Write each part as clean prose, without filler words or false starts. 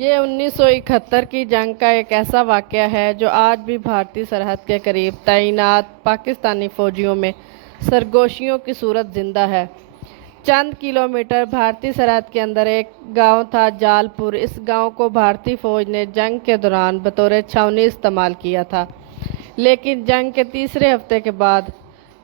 یہ 1971 کی جنگ کا ایک ایسا واقعہ ہے جو آج بھی بھارتی سرحد کے قریب تعینات پاکستانی فوجیوں میں سرگوشیوں کی صورت زندہ ہے۔ چند کلومیٹر بھارتی سرحد کے اندر ایک گاؤں تھا جال پور۔ اس گاؤں کو بھارتی فوج نے جنگ کے دوران بطور چھاؤنی استعمال کیا تھا، لیکن جنگ کے تیسرے ہفتے کے بعد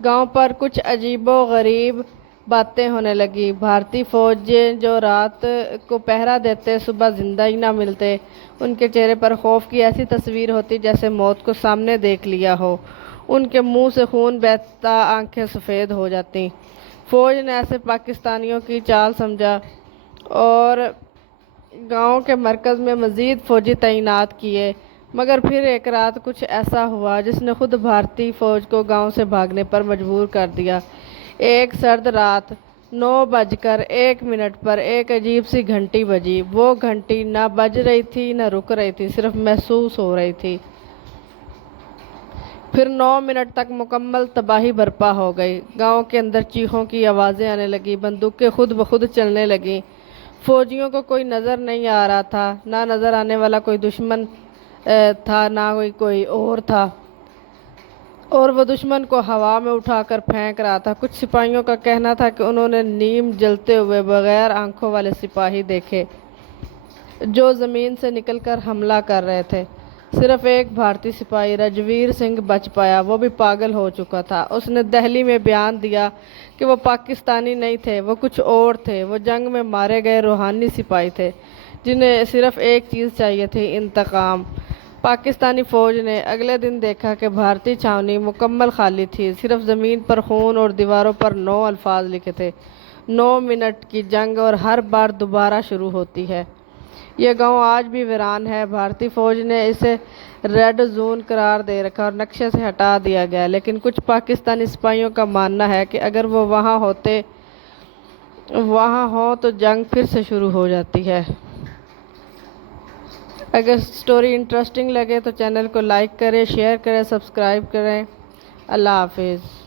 گاؤں پر کچھ عجیب و غریب باتیں ہونے لگی۔ بھارتی فوجی جو رات کو پہرا دیتے صبح زندہ ہی نہ ملتے۔ ان کے چہرے پر خوف کی ایسی تصویر ہوتی جیسے موت کو سامنے دیکھ لیا ہو۔ ان کے منہ سے خون بہتا، آنکھیں سفید ہو جاتی۔ فوج نے ایسے پاکستانیوں کی چال سمجھا اور گاؤں کے مرکز میں مزید فوجی تعینات کیے، مگر پھر ایک رات کچھ ایسا ہوا جس نے خود بھارتی فوج کو گاؤں سے بھاگنے پر مجبور کر دیا۔ ایک سرد رات 9:01 پر ایک عجیب سی گھنٹی بجی۔ وہ گھنٹی نہ بج رہی تھی نہ رک رہی تھی، صرف محسوس ہو رہی تھی۔ پھر 9 منٹ تک مکمل تباہی برپا ہو گئی۔ گاؤں کے اندر چیخوں کی آوازیں آنے لگیں، بندوقیں خود بخود چلنے لگیں۔ فوجیوں کو کوئی نظر نہیں آ رہا تھا، نہ نظر آنے والا کوئی دشمن تھا، نہ کوئی اور تھا، اور وہ دشمن کو ہوا میں اٹھا کر پھینک رہا تھا۔ کچھ سپاہیوں کا کہنا تھا کہ انہوں نے نیم جلتے ہوئے بغیر آنکھوں والے سپاہی دیکھے جو زمین سے نکل کر حملہ کر رہے تھے۔ صرف ایک بھارتی سپاہی رجویر سنگھ بچ پایا، وہ بھی پاگل ہو چکا تھا۔ اس نے دہلی میں بیان دیا کہ وہ پاکستانی نہیں تھے، وہ کچھ اور تھے۔ وہ جنگ میں مارے گئے روحانی سپاہی تھے جنہیں صرف ایک چیز چاہیے تھی، انتقام۔ پاکستانی فوج نے اگلے دن دیکھا کہ بھارتی چھاؤنی مکمل خالی تھی، صرف زمین پر خون اور دیواروں پر 9 الفاظ لکھے تھے: 9 منٹ کی جنگ اور ہر بار دوبارہ شروع ہوتی ہے۔ یہ گاؤں آج بھی ویران ہے۔ بھارتی فوج نے اسے ریڈ زون قرار دے رکھا اور نقشے سے ہٹا دیا گیا، لیکن کچھ پاکستانی سپاہیوں کا ماننا ہے کہ اگر وہ وہاں ہوں تو جنگ پھر سے شروع ہو جاتی ہے۔ اگر سٹوری انٹرسٹنگ لگے تو چینل کو لائک کریں، شیئر کریں، سبسکرائب کریں۔ اللہ حافظ۔